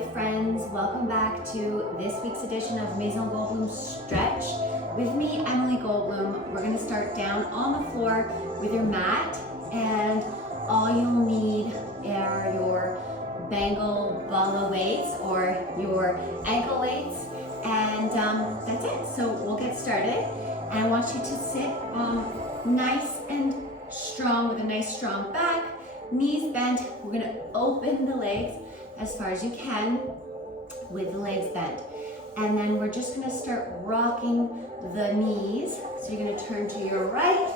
Hi friends, welcome back to this week's edition of Maison Goldblum Stretch. With me, Emily Goldblum. We're going to start down on the floor with your mat, and all you'll need are your bangle bala weights or your ankle weights, and that's it. So we'll get started, and I want you to sit nice and strong with a nice strong back, knees bent. We're going to open the legs as far as you can with the legs bent. And then we're just gonna start rocking the knees. So you're gonna turn to your right,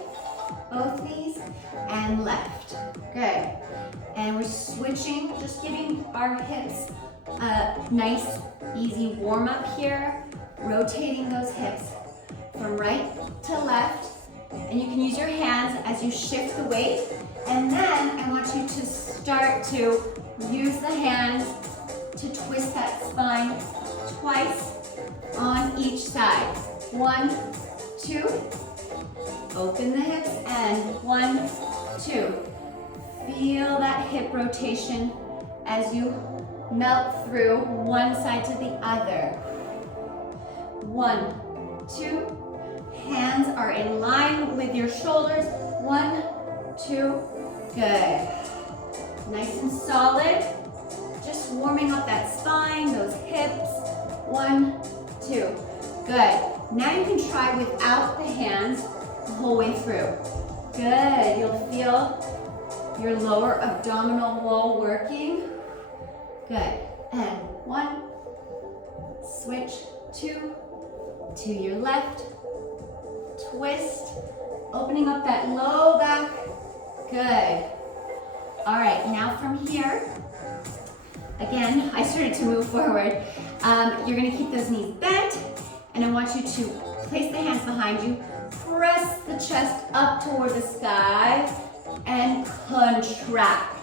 both knees, and left. Good. And we're switching, just giving our hips a nice, easy warm up here, rotating those hips from right to left. And you can use your hands as you shift the weight. And then I want you to start to use the hands to twist that spine twice on each side. 1, 2. Open the hips and 1, 2. Feel that hip rotation as you melt through one side to the other. 1, 2. Hands are in line with your shoulders. 1, 2. Good. Nice and solid. Just warming up that spine, those hips. 1, 2. Good. Now you can try without the hands the whole way through. Good. You'll feel your lower abdominal wall working. Good. And 1. Switch. 2. To your left. Twist. Opening up that low back. Good. All right, now from here, again, I started to move forward. You're gonna keep those knees bent, and I want you to place the hands behind you, press the chest up toward the sky, and contract.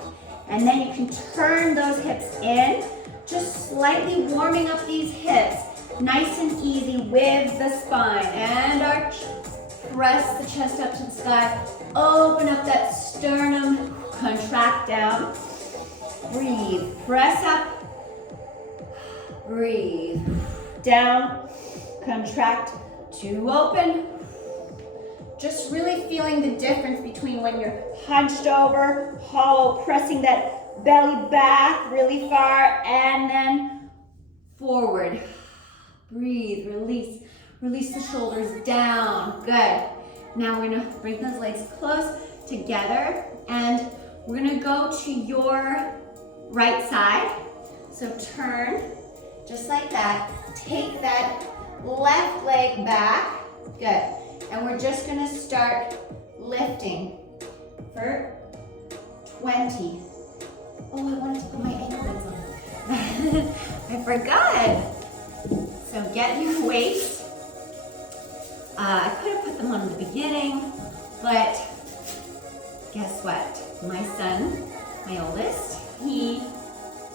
And then you can turn those hips in, just slightly warming up these hips, nice and easy with the spine, and arch. Press the chest up to the sky, open up that sternum, contract down, breathe, press up, breathe, down, contract to open. Just really feeling the difference between when you're hunched over, hollow, pressing that belly back really far, and then forward. Breathe, release. Release the shoulders down. Good. Now we're gonna bring those legs close together, and we're gonna go to your right side. So turn, just like that. Take that left leg back. Good. And we're just gonna start lifting for 20. Oh, I wanted to put my ankle weights on. I forgot. So get your weights. I could have put them on in the beginning, but guess what? My son, my oldest, we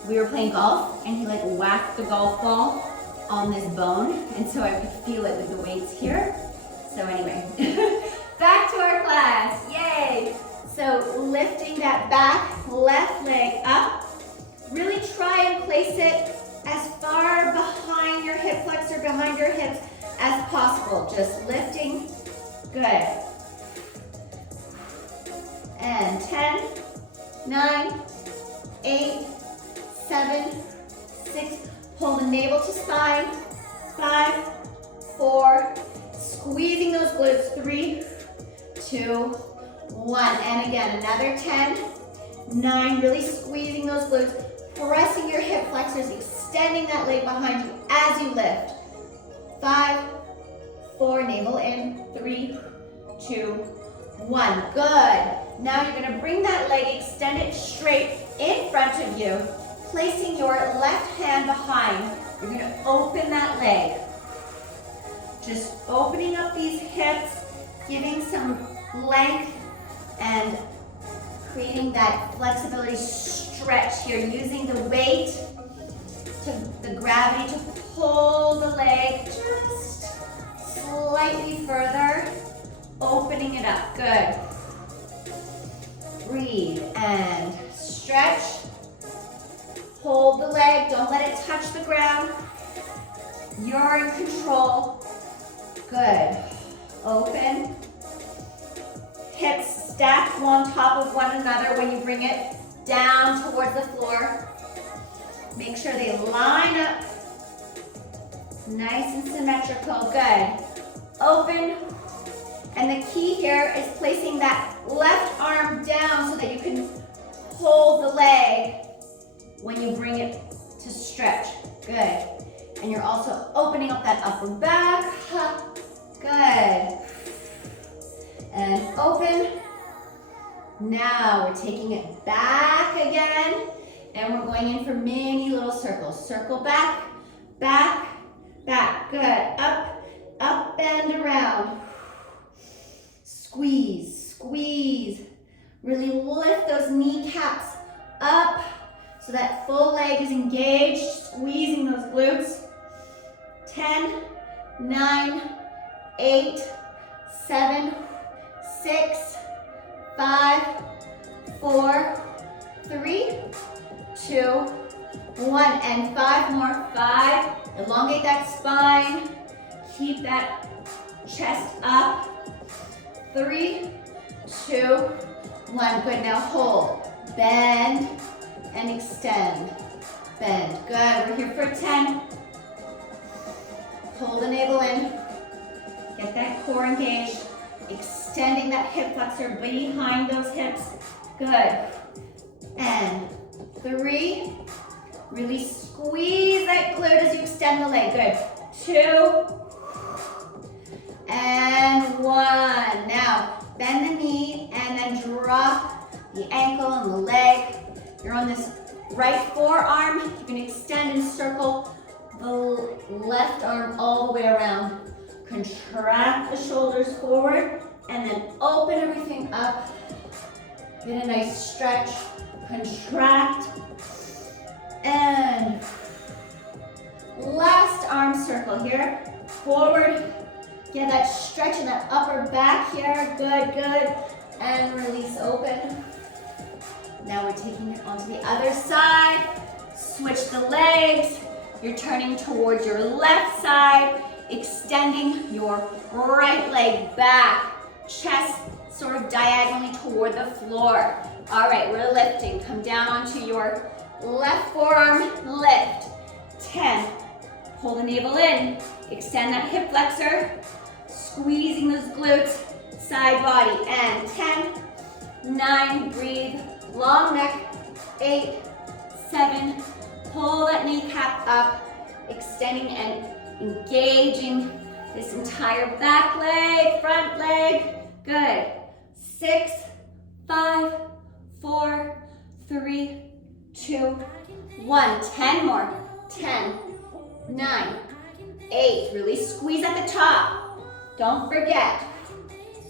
were playing golf, and he like whacked the golf ball on this bone, and so I could feel it with the weights here. So anyway, back to our class, yay! So lifting that back left leg up, really try and place it as far behind your hip flexor, behind your hips as possible. Just lifting, good. And 10, 9, 8, 7, 6, pull the navel to spine, 5, 4, squeezing those glutes, 3, 2, 1. And again, another 10, 9, really squeezing those glutes, pressing your hip flexors, extending that leg behind you as you lift. 5, 4, navel in, 3, 2, 1. Good. Now you're gonna bring that leg, extend it straight in front of you, placing your left hand behind. You're gonna open that leg. Just opening up these hips, giving some length and creating that flexibility stretch here, using the weight, the gravity to pull the leg just slightly further, opening it up. Good. Breathe and stretch. Hold the leg, don't let it touch the ground. You're in control. Good. Open. Hips stacked on top of one another when you bring it down towards the floor. Make sure they line up. Nice and symmetrical. Good. Open. And the key here is placing that left arm down so that you can hold the leg when you bring it to stretch. Good. And you're also opening up that upper back. Good. And open. Now we're taking it back again. And we're going in for mini little circles. Circle back, back, back. Good. Up, up and around. Squeeze, squeeze. Really lift those kneecaps up so that full leg is engaged, squeezing those glutes. 10, 9, 8, 7, 6, 5, 4, 3, 2, 1, and 5 more. 5, elongate that spine. Keep that chest up. 3, 2, 1. Good, now hold. Bend and extend. Bend, good. We're here for 10. Hold the navel in. Get that core engaged. Extending that hip flexor behind those hips. Good. And 3. Really squeeze that glute as you extend the leg. Good. 2. And 1. Now, bend the knee and then drop the ankle and the leg. You're on this right forearm. You can extend and circle the left arm all the way around. Contract the shoulders forward and then open everything up. Get a nice stretch. Contract. And last arm circle here. Forward. Get that stretch in that upper back here. Good, good. And release, open. Now we're taking it onto the other side. Switch the legs. You're turning towards your left side, extending your right leg back. Chest sort of diagonally toward the floor. All right, we're lifting. Come down onto your left forearm, lift. 10. Pull the navel in. Extend that hip flexor. Squeezing those glutes, side body. And 10, 9, breathe. Long neck. 8, 7, pull that kneecap up, extending and engaging this entire back leg, front leg. Good. 6, 5, 4, 3, 2, 1. 10 more. 10, 9, 8. Really squeeze at the top. Don't forget.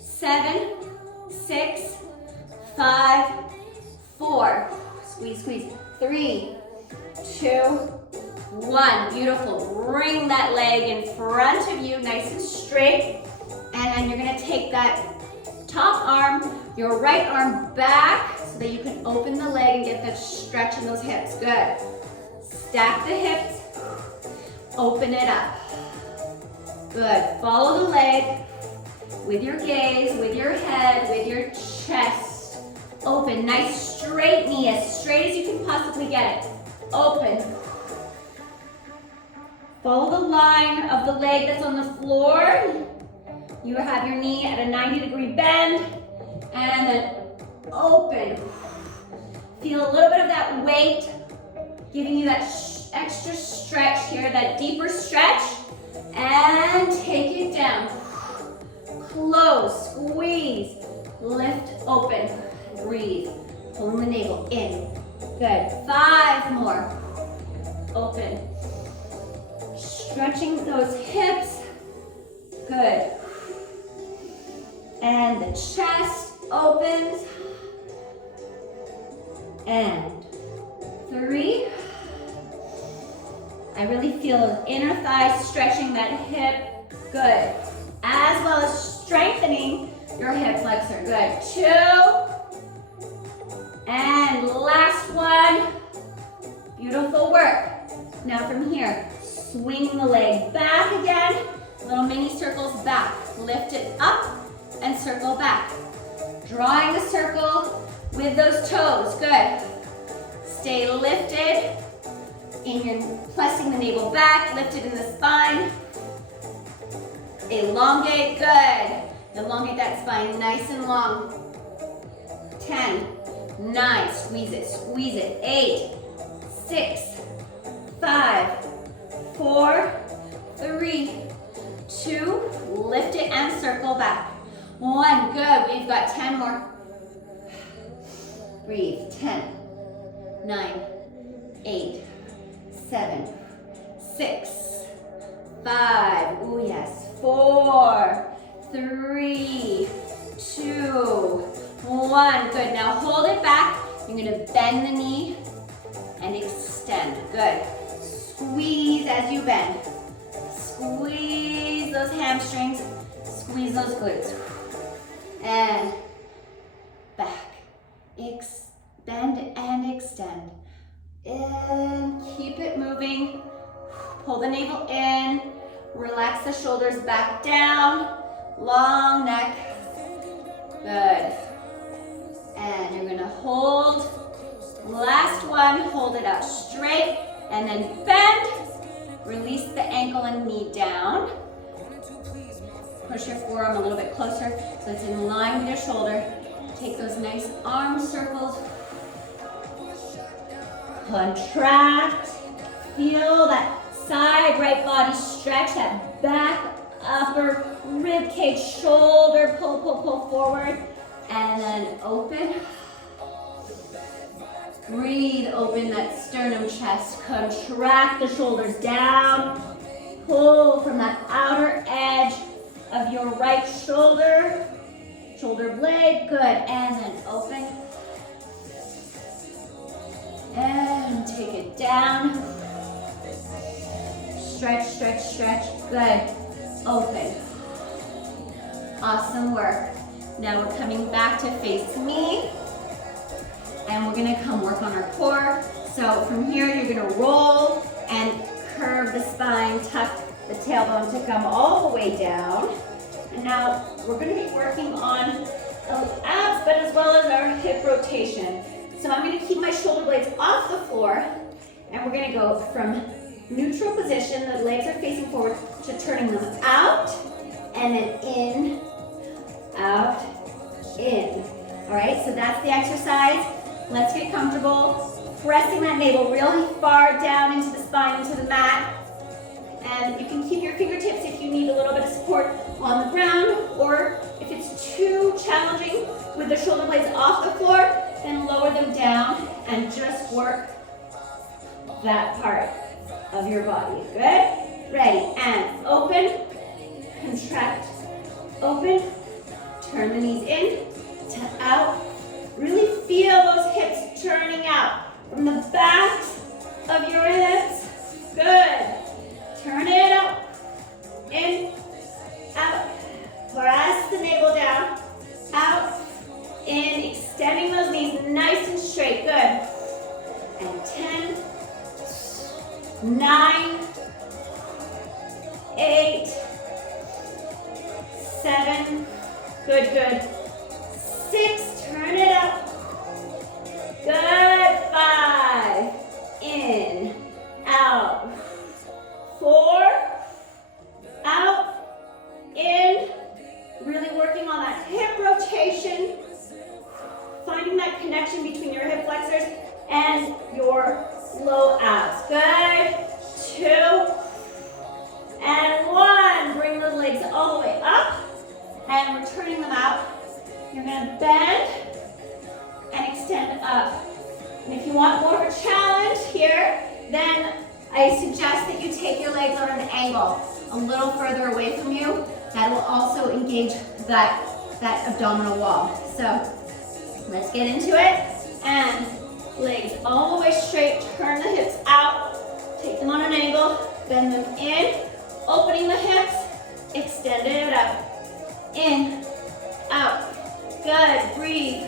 7, 6, 5, 4. Squeeze, squeeze. 3, 2, 1. Beautiful. Bring that leg in front of you, nice and straight. And then you're gonna take that top arm, your right arm back so that you can open the leg and get that stretch in those hips. Good. Stack the hips. Open it up. Good. Follow the leg with your gaze, with your head, with your chest. Open. Nice straight knee, as straight as you can possibly get it. Open. Follow the line of the leg that's on the floor. You have your knee at a 90-degree bend. And then open. Feel a little bit of that weight, giving you that extra stretch here, that deeper stretch. And take it down. Close, squeeze, lift, open, breathe. Pulling the navel in. Good. 5 more. Open. Stretching those hips. Good. And the chest opens. And 3. I really feel those inner thighs stretching that hip. Good. As well as strengthening your hip flexor. Good. 2. And last one. Beautiful work. Now from here, swing the leg back again. Little mini circles back. Lift it up and circle back. Drawing the circle with those toes. Good. Stay lifted. Pressing the navel back. Lifted in the spine. Elongate. Good. Elongate that spine nice and long. 10, 9, squeeze it. 8, 6, 5, 4, 3, 2, lift it and circle back. 1, good, we've got 10 more. Breathe, 10, 9, 8, 7, 6, 5, oh yes, 4, 3, 2, 1, good. Now hold it back. You're gonna bend the knee and extend. Good. Squeeze as you bend. Squeeze those hamstrings. Squeeze those glutes. And back. Bend and extend. And keep it moving. Pull the navel in. Relax the shoulders back down. Long neck. Good. And you're gonna hold. Last one, hold it out straight. And then bend. Release the ankle and knee down. Push your forearm a little bit closer so it's in line with your shoulder. Take those nice arm circles. Contract. Feel that side right body stretch, that back, upper rib cage, shoulder, pull forward. And then open. Breathe, open that sternum chest. Contract the shoulders down. Pull from that outer edge of your right shoulder. Shoulder blade, good. And then open. And take it down. Stretch, stretch, stretch. Good. Open. Awesome work. Now we're coming back to face me. And we're gonna come work on our core. So from here, you're gonna roll and curve the spine, tuck the tailbone to come all the way down. And now we're gonna be working on abs, but as well as our hip rotation. So I'm gonna keep my shoulder blades off the floor, and we're gonna go from neutral position, the legs are facing forward, to turning them out, and then in, out, in. All right, so that's the exercise. Let's get comfortable, pressing that navel really far down into the spine, into the mat. And you can keep your fingertips if you need a little bit of support on the ground, or if it's too challenging with the shoulder blades off the floor, then lower them down and just work that part of your body. Good? Ready, and open, contract, open, turn the knees in to out. Really feel those hips turning out from the backs of your hips. Good. Turn it up, in, out. Press the navel down, out, in, extending those knees nice and straight. Good. And 10, 9, 8, 7, good, good. 6, turn it up. Good, 5, in, out. 4, out, in. Really working on that hip rotation. Finding that connection between your hip flexors and your low abs. Good. 2 and 1. Bring those legs all the way up. And we're turning them out. You're going to bend and extend up. And if you want more of a challenge here, then I suggest that you take your legs on an angle a little further away from you. That will also engage that abdominal wall. So let's get into it. And legs all the way straight. Turn the hips out. Take them on an angle. Bend them in. Opening the hips. Extend it out. In. Out. Good. Breathe.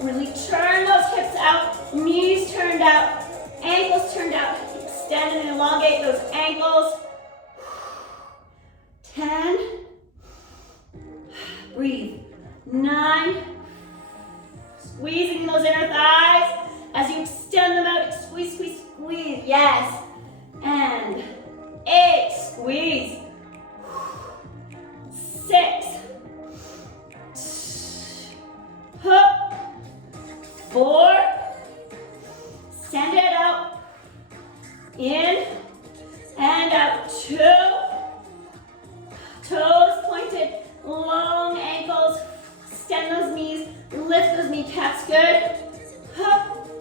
Really turn those hips out. Knees turned out. extend and elongate those ankles. 10. Breathe. 9. Squeezing those inner thighs as you extend them out. Squeeze, squeeze, squeeze. Yes. And 8. Squeeze. 6. 4. Send it out. In and out. 2. Toes pointed. Long ankles. Extend those knees. Lift those kneecaps. Good.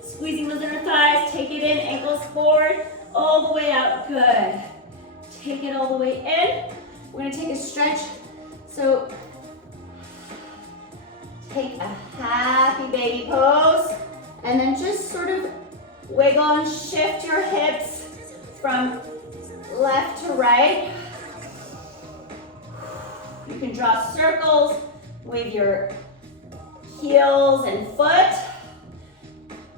Squeezing those inner thighs. Take it in. Ankles forward. All the way out. Good. Take it all the way in. We're going to take a stretch. So take a happy baby pose. And then just sort of wiggle and shift your hips from left to right. You can draw circles with your heels and foot.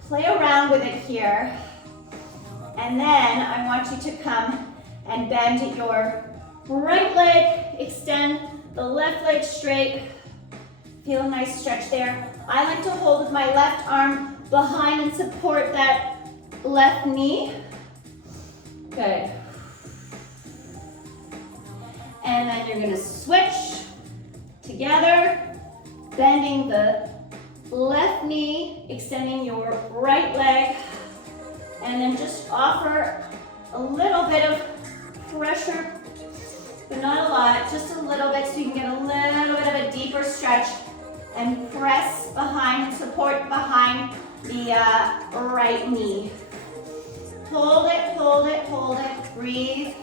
Play around with it here. And then I want you to come and bend your right leg, extend the left leg straight. Feel a nice stretch there. I like to hold with my left arm behind and support that left knee. Good. And then you're gonna switch together, bending the left knee, extending your right leg, and then just offer a little bit of pressure, but not a lot, just a little bit so you can get a little bit of a deeper stretch and press behind and support behind the right knee. Hold it, hold it, hold it, breathe.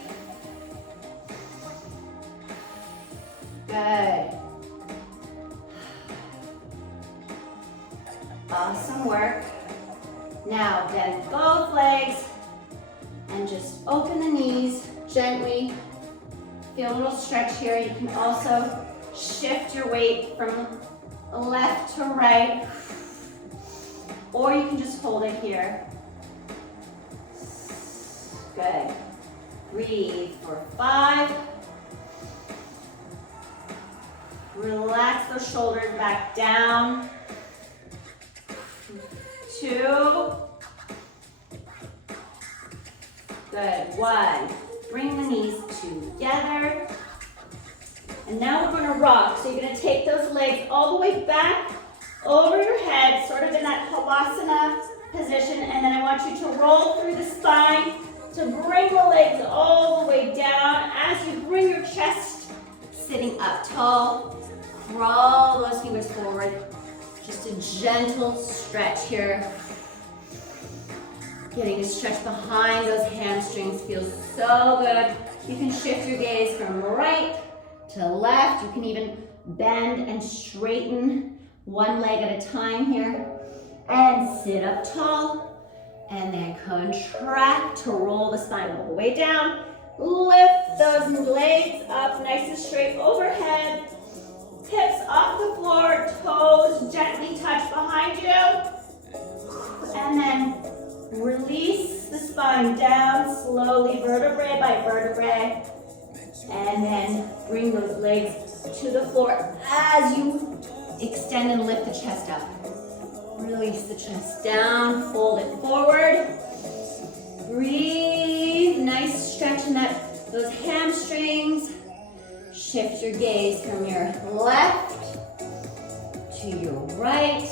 Good. Awesome work. Now bend both legs and just open the knees gently. Feel a little stretch here. You can also shift your weight from left to right, or you can just hold it here. Good. Breathe for 5. Relax those shoulders back down. 2. Good. 1. Bring the knees together. And now we're going to rock. So you're going to take those legs all the way back over your head, sort of in that Halasana position. And then I want you to roll through the spine to bring the legs all the way down as you bring your chest sitting up tall. Crawl those fingers forward. Just a gentle stretch here. Getting a stretch behind those hamstrings feels so good. You can shift your gaze from right to left. You can even bend and straighten one leg at a time here. And sit up tall. And then contract to roll the spine all the way down. Lift those legs up nice and straight overhead. Hips off the floor, toes gently touch behind you. And then release the spine down slowly, vertebrae by vertebrae. And then bring those legs to the floor as you extend and lift the chest up. Release the chest down, fold it forward. Breathe, nice stretch in those hamstrings. Shift your gaze from your left to your right.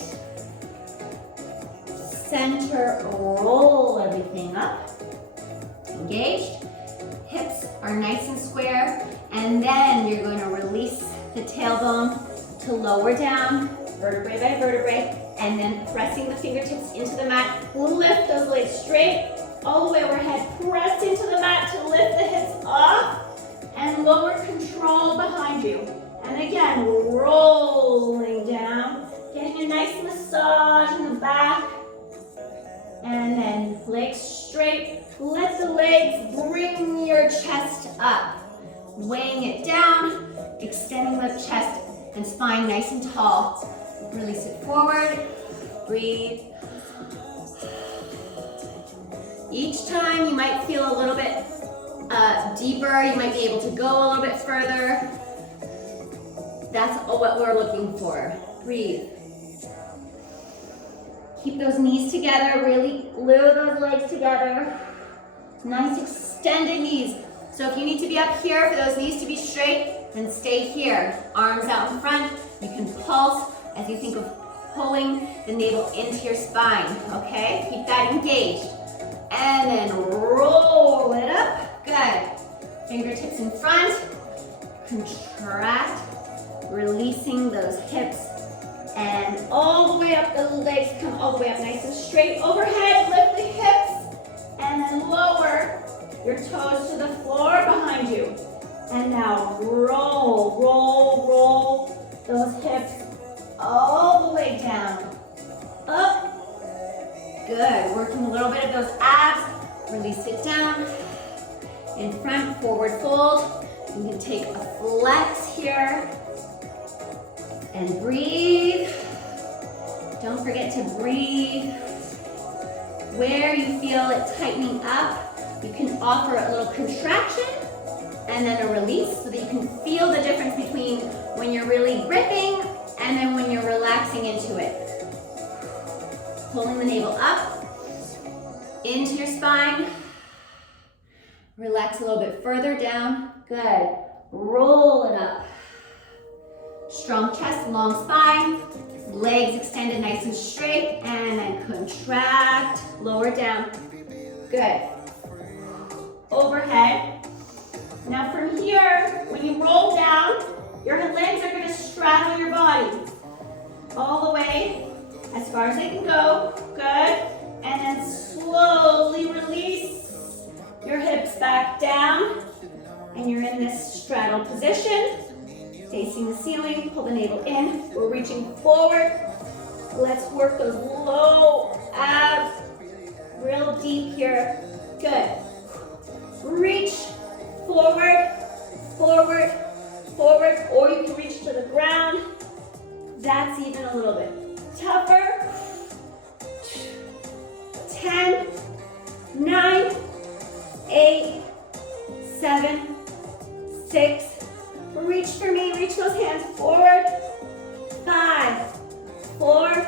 Center, roll everything up. Engaged. Hips are nice and square. And then you're going to release the tailbone to lower down, vertebrae by vertebrae. And then pressing the fingertips into the mat. Lift those legs straight, all the way overhead. Press into the mat to lift the hips off. And lower control behind you. And again, rolling down, getting a nice massage in the back. And then legs straight. Let the legs bring your chest up. Weighing it down, extending the chest and spine nice and tall. Release it forward. Breathe. Each time you might feel a little bit deeper, you might be able to go a little bit further. That's what we're looking for. Breathe. Keep those knees together, really glue those legs together. Nice extended knees. So if you need to be up here for those knees to be straight, then stay here. Arms out in front. You can pulse as you think of pulling the navel into your spine, okay? Keep that engaged. And then roll it up. Good. Fingertips in front. Contract, releasing those hips. And all the way up, the legs come all the way up nice and straight. Overhead, lift the hips. And then lower your toes to the floor behind you. And now roll, roll, roll those hips all the way down. Up. Good. Working a little bit of those abs. Release it down. In front, forward fold. You can take a flex here. And breathe. Don't forget to breathe. Where you feel it tightening up, you can offer a little contraction and then a release so that you can feel the difference between when you're really gripping and then when you're relaxing into it. Pulling the navel up into your spine. Relax a little bit further down. Good. Roll it up. Strong chest, long spine. Legs extended nice and straight. And then contract. Lower down. Good. Overhead. Now from here, when you roll down, your legs are going to straddle your body. All the way as far as they can go. Good. And then slowly release your hips back down. And you're in this straddle position. Facing the ceiling, pull the navel in. We're reaching forward. Let's work those low abs real deep here. Good. Reach forward, forward, forward, or you can reach to the ground. That's even a little bit tougher. 10, 9, 8, 7, 6, reach for me, reach those hands forward. 5, 4,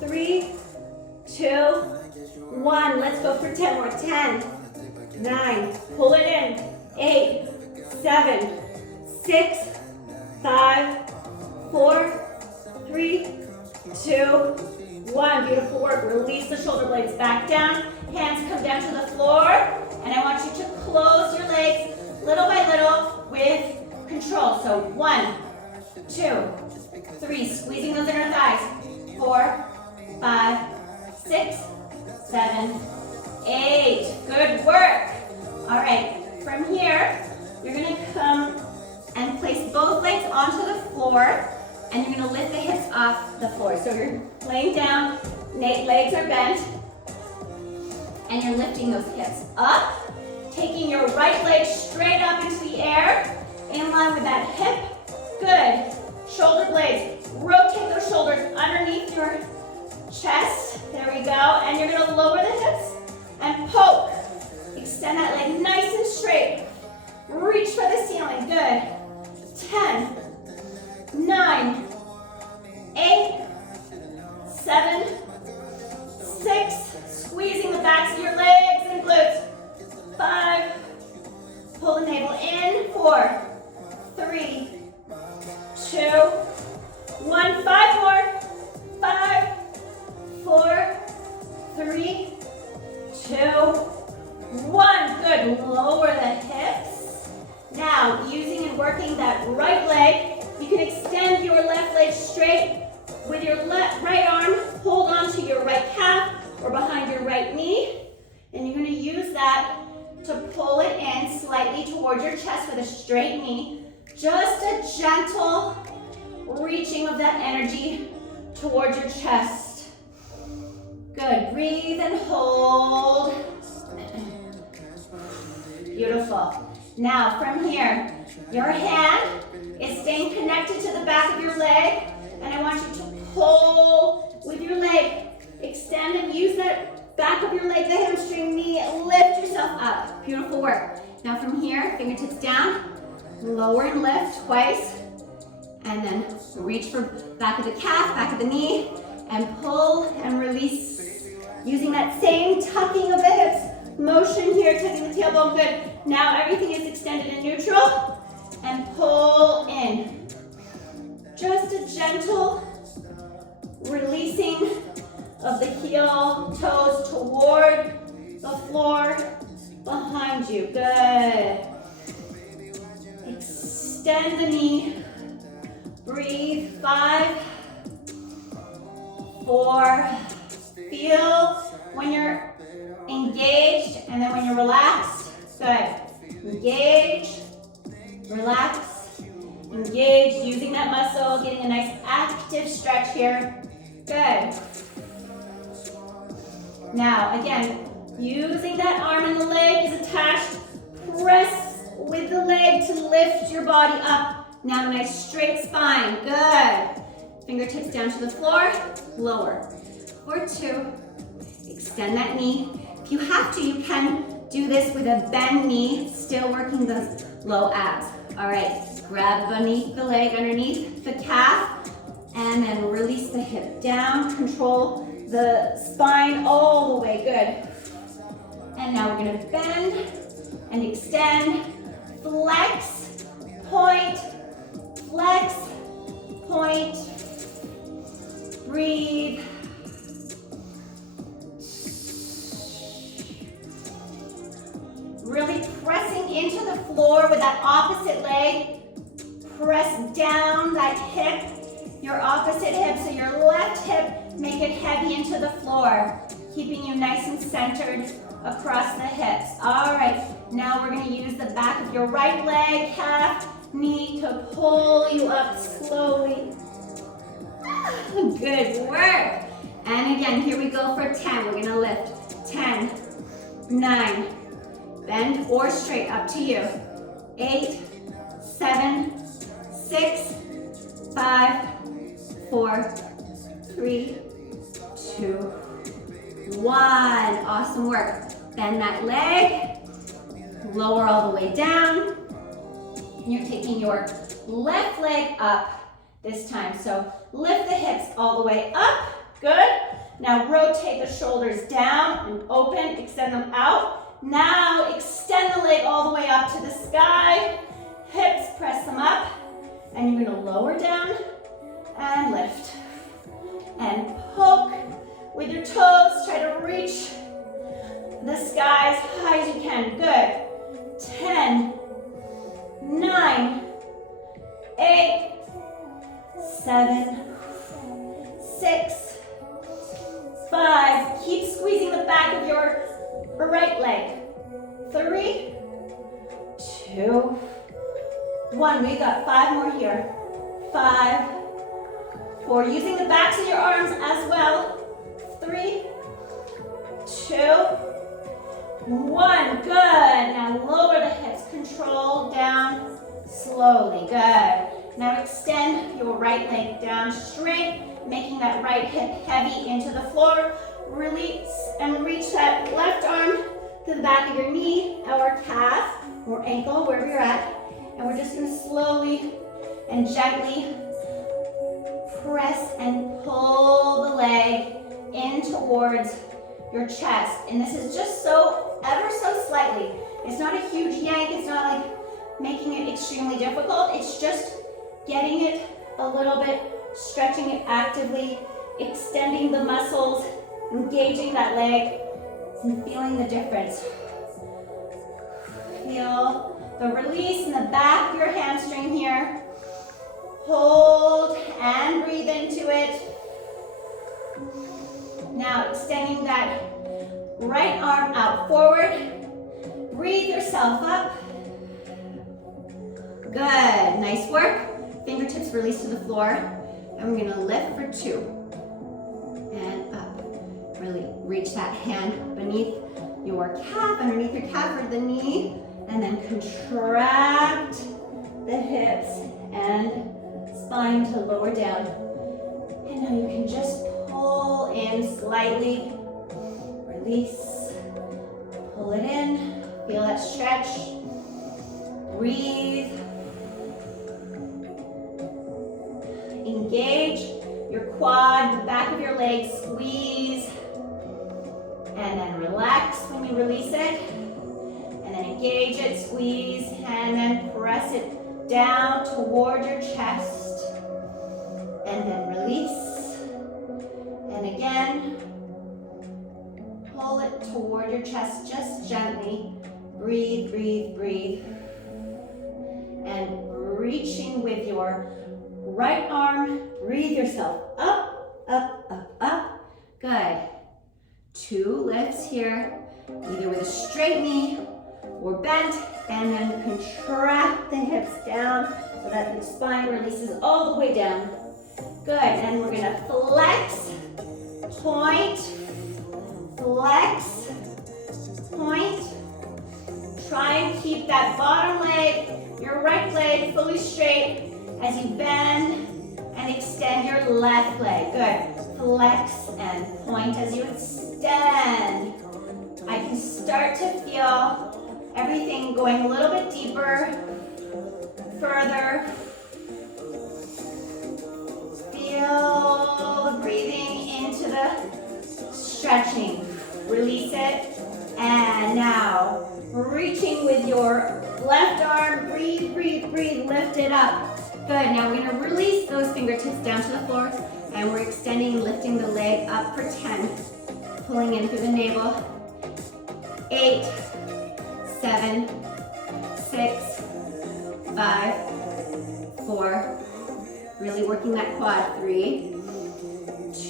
3, 2, 1. Let's go for 10 more. 10, 9, pull it in. 8, 7, 6, 5, 4, 3, 2, 1. Beautiful work. Release the shoulder blades back down. Hands come down to the floor. And I want you to close your legs little by little with control. So 1, 2, 3, squeezing those inner thighs. 4, 5, 6, 7, 8. Good work. All right, from here, you're gonna come and place both legs onto the floor, and you're gonna lift the hips off the floor. So you're laying down, legs are bent, and you're lifting those hips up, taking your right leg straight up into the air, in line with that hip. Good. Shoulder blades. Rotate those shoulders underneath your chest. There we go. And you're going to lower the hips and poke. Extend that leg nice and straight. Reach for the ceiling. Good. 10, 9, 8, 7, 6. Squeezing the backs of your legs and glutes. 5. Pull the navel in. 4, 3, 2, 1. 5 more. 5, 4, 3, 2, 1. Good. Lower the hips. Now, using and working that right leg, you can extend your left leg straight with your right arm. Hold on to your right calf or behind your right knee. And you're going to use that to pull it in slightly towards your chest with a straight knee. Just a gentle reaching of that energy towards your chest. Good. Breathe and hold. Beautiful. Now from here, your hand is staying connected to the back of your leg, and I want you to pull with your leg. Extend and use that back of your leg, the hamstring, knee, lift yourself up. Beautiful work. Now from here, fingertips down, lower and lift twice, and then reach for back of the calf, back of the knee, and pull and release. Using that same tucking of the hips motion here, tucking the tailbone, good. Now everything is extended and neutral, and pull in. Just a gentle releasing of the heel, toes toward the floor behind you. Good. Extend the knee. Breathe. 5, 4. Feel when you're engaged and then when you're relaxed. Good. Engage, relax, engage, using that muscle, getting a nice active stretch here. Good. Now, again, using that arm and the leg is attached. Press with the leg to lift your body up. Now, nice straight spine. Good. Fingertips down to the floor. Lower. For 2. Extend that knee. If you have to, you can do this with a bend knee, still working those low abs. All right, grab beneath the leg, underneath the calf, and then release the hip down. Control the spine all the way. Good. And now we're gonna bend and extend. Flex, point, flex, point. Breathe. Really pressing into the floor with that opposite leg. Press down that hip, your opposite hip, so your left hip, make it heavy into the floor, keeping you nice and centered across the hips. All right, now we're gonna use the back of your right leg, calf, knee to pull you up slowly. Good work. And again, here we go for 10. We're gonna lift. 10, 9, bend or straight, up to you. 8, 7, 6, 5, 4, 3, 2, 1. Awesome work. Bend that leg, lower all the way down. You're taking your left leg up this time. So lift the hips all the way up. Good. Now rotate the shoulders down and open, extend them out. Now extend the leg all the way up to the sky. Hips, press them up. And you're gonna lower down and lift. And poke with your toes. Try to reach the sky as high as you can. Good. 10, 9, 8, 7, 6, 5. Keep squeezing the back of your right leg. 3, 2, 1. We got 5 more here. 5, 4. Using the backs of your arms as well. 3, 2, 1. Good. Now lower the hips. Control down slowly. Good. Now extend your right leg down straight, making that right hip heavy into the floor. Release and reach that left arm to the back of your knee or calf or ankle, wherever you're at. And we're just gonna slowly and gently press and pull the leg in towards your chest. And this is just so, ever so slightly. It's not a huge yank, it's not like making it extremely difficult. It's just getting it a little bit, stretching it actively, extending the muscles, engaging that leg, and feeling the difference. Feel the release in the back of your hamstring here. Hold and breathe into it. Now extending that right arm out forward. Breathe yourself up. Good, nice work. Fingertips release to the floor. And we're gonna lift for 2. And up. Really reach that hand beneath your calf, underneath your calf or the knee. And then contract the hips and spine to lower down. And now you can just pull in slightly. release, pull it in, feel that stretch, breathe, engage your quad, the back of your legs, squeeze, and then relax when you release it, and then engage it, squeeze, and then press it down toward your chest, and then release, and again, pull it toward your chest, just gently, breathe, breathe, breathe, and reaching with your right arm, breathe yourself up, up, up, up, good. 2 lifts here, either with a straight knee or bent, and then contract the hips down so that the spine releases all the way down. Good, and we're gonna flex, point, flex, point. Try and keep that bottom leg, your right leg fully straight as you bend and extend your left leg. Good, flex and point as you extend. I can start to feel everything going a little bit deeper, further. Feel the breathing into the stretching. Release it. And now, reaching with your left arm. Breathe, breathe, breathe. Lift it up. Good. Now we're going to release those fingertips down to the floor. And we're extending and lifting the leg up for 10. Pulling in through the navel. 8, 7, 6, 5, 4. Really working that quad. 3,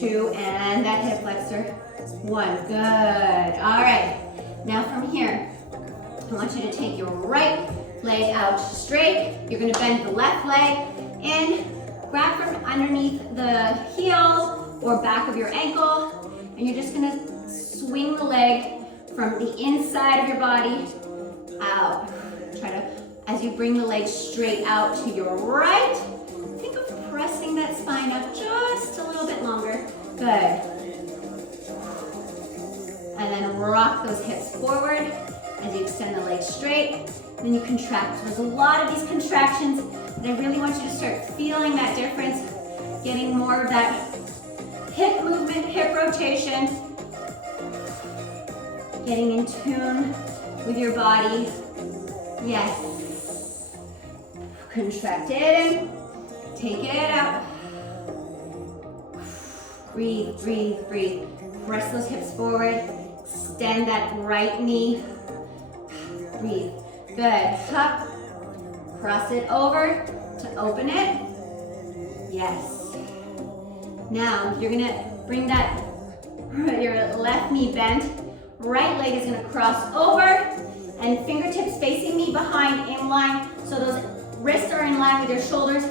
2, and that hip flexor. 1. Good. All right. Now from here, I want you to take your right leg out straight. You're going to bend the left leg in, grab from underneath the heel or back of your ankle, and you're just going to swing the leg from the inside of your body out. Try to, as you bring the leg straight out to your right, think of pressing that spine up just a little bit longer. Good. And then rock those hips forward as you extend the leg straight. Then you contract. There's a lot of these contractions, and I really want you to start feeling that difference, getting more of that hip movement, hip rotation, getting in tune with your body. Yes. Contract it in, take it out. Breathe, breathe, breathe. Press those hips forward. Extend that right knee. Breathe. Good. Up. Cross it over to open it. Yes. Now you're gonna bring that your left knee bent. Right leg is gonna cross over, and fingertips facing me behind in line. So those wrists are in line with your shoulders.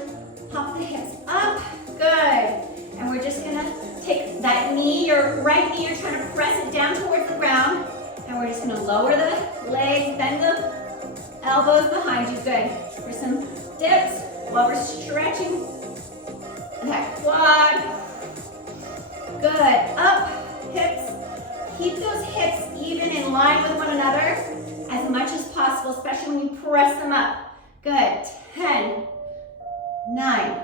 Pop the hips up. Good. And we're just gonna take that knee, your right knee, you're trying to press it down towards the ground. And we're just gonna lower the legs, bend the elbows behind you. Good. For some dips while we're stretching that quad. Good. Up, hips. Keep those hips even in line with one another as much as possible, especially when you press them up. Good. 10, 9,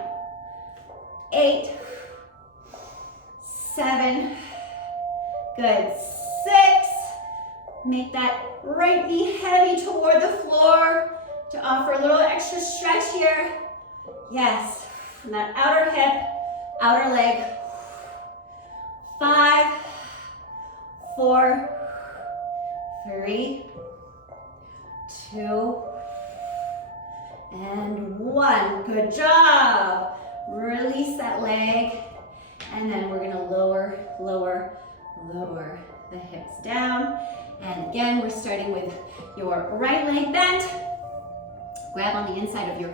8, 7, good, 6. Make that right knee heavy toward the floor to offer a little extra stretch here. Yes, from that outer hip, outer leg. 5, 4, 3, 2, and 1. Good job. Release that leg. And then we're gonna lower, lower, lower the hips down. And again, we're starting with your right leg bent. Grab on the inside of your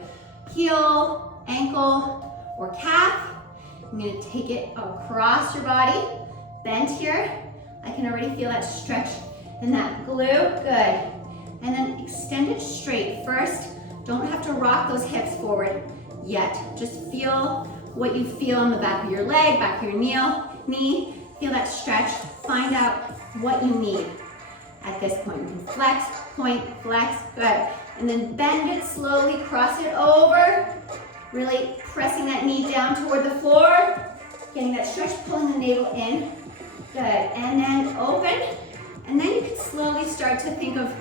heel, ankle, or calf. I'm gonna take it across your body, bend here. I can already feel that stretch in that glute, good. And then extend it straight. First, don't have to rock those hips forward yet. Just feel what you feel on the back of your leg, back of your knee. Feel that stretch. find out what you need at this point. You can flex, point, flex, good. And then bend it slowly, cross it over, really pressing that knee down toward the floor, getting that stretch, pulling the navel in, good. And then open, and then you can slowly start to think of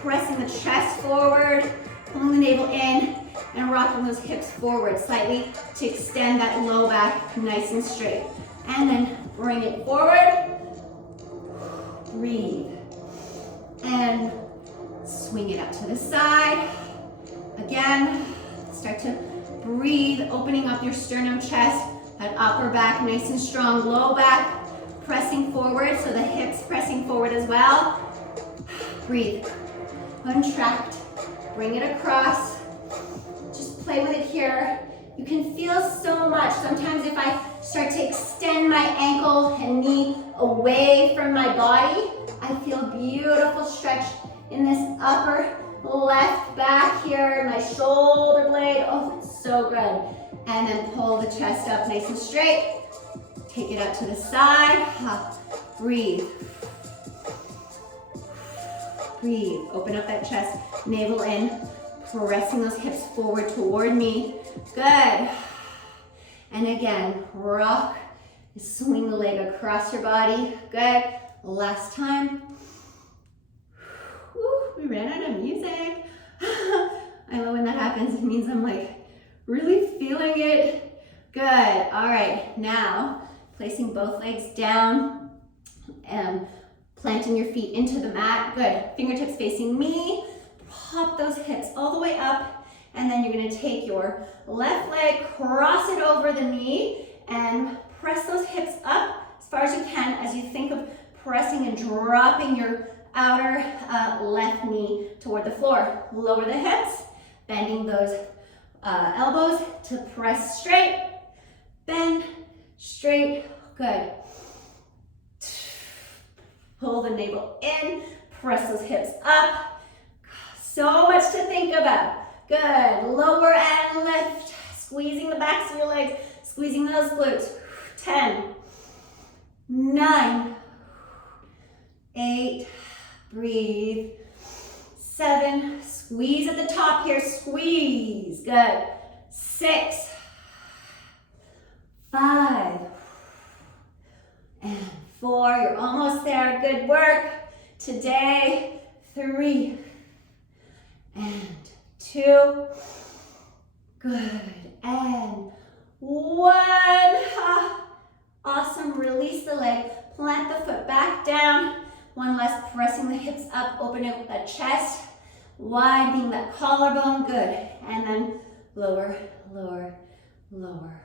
pressing the chest forward, pulling the navel in, and rocking those hips forward slightly to extend that low back nice and straight. And then bring it forward, breathe, and swing it up to the side. Again, start to breathe, opening up your sternum, chest, that upper back nice and strong, low back pressing forward, so the hips pressing forward as well. Breathe, contract, bring it across. Just play with it here. You can feel so much. Sometimes if I start to extend my ankle and knee away from my body, I feel beautiful stretch in this upper left back here, my shoulder blade. Oh, it's so good. And then pull the chest up nice and straight. Take it out to the side. Breathe. Breathe. Open up that chest, navel in, pressing those hips forward toward me. Good. And again, rock. Swing the leg across your body. Good. Last time. Woo, we ran out of music. I love when that happens. It means I'm like really feeling it. Good. All right. Now, placing both legs down and planting your feet into the mat. Good. Fingertips facing me. Pop those hips all the way up. And then you're going to take your left leg, cross it over the knee, and press those hips up as far as you can as you think of pressing and dropping your outer left knee toward the floor. Lower the hips, bending those elbows to press straight. Bend, straight, good. Pull the navel in, press those hips up. So much to think about. Good, lower and lift. Squeezing the backs of your legs, squeezing those glutes. 10, 9, 8, breathe. 7, squeeze at the top here, squeeze. Good. 6, 5, and 4. You're almost there. Good work. Today, 3, and 2. Good. And 1. Awesome. Release the leg. Plant the foot back down. One last, pressing the hips up. Open up that chest. Widening that collarbone. Good. And then lower, lower, lower.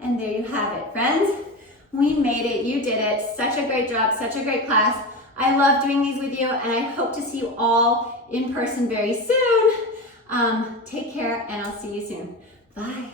And there you have it, friends. We made it. You did it. Such a great job. Such a great class. I love doing these with you, and I hope to see you all in person very soon. Take care, and I'll see you soon. Bye.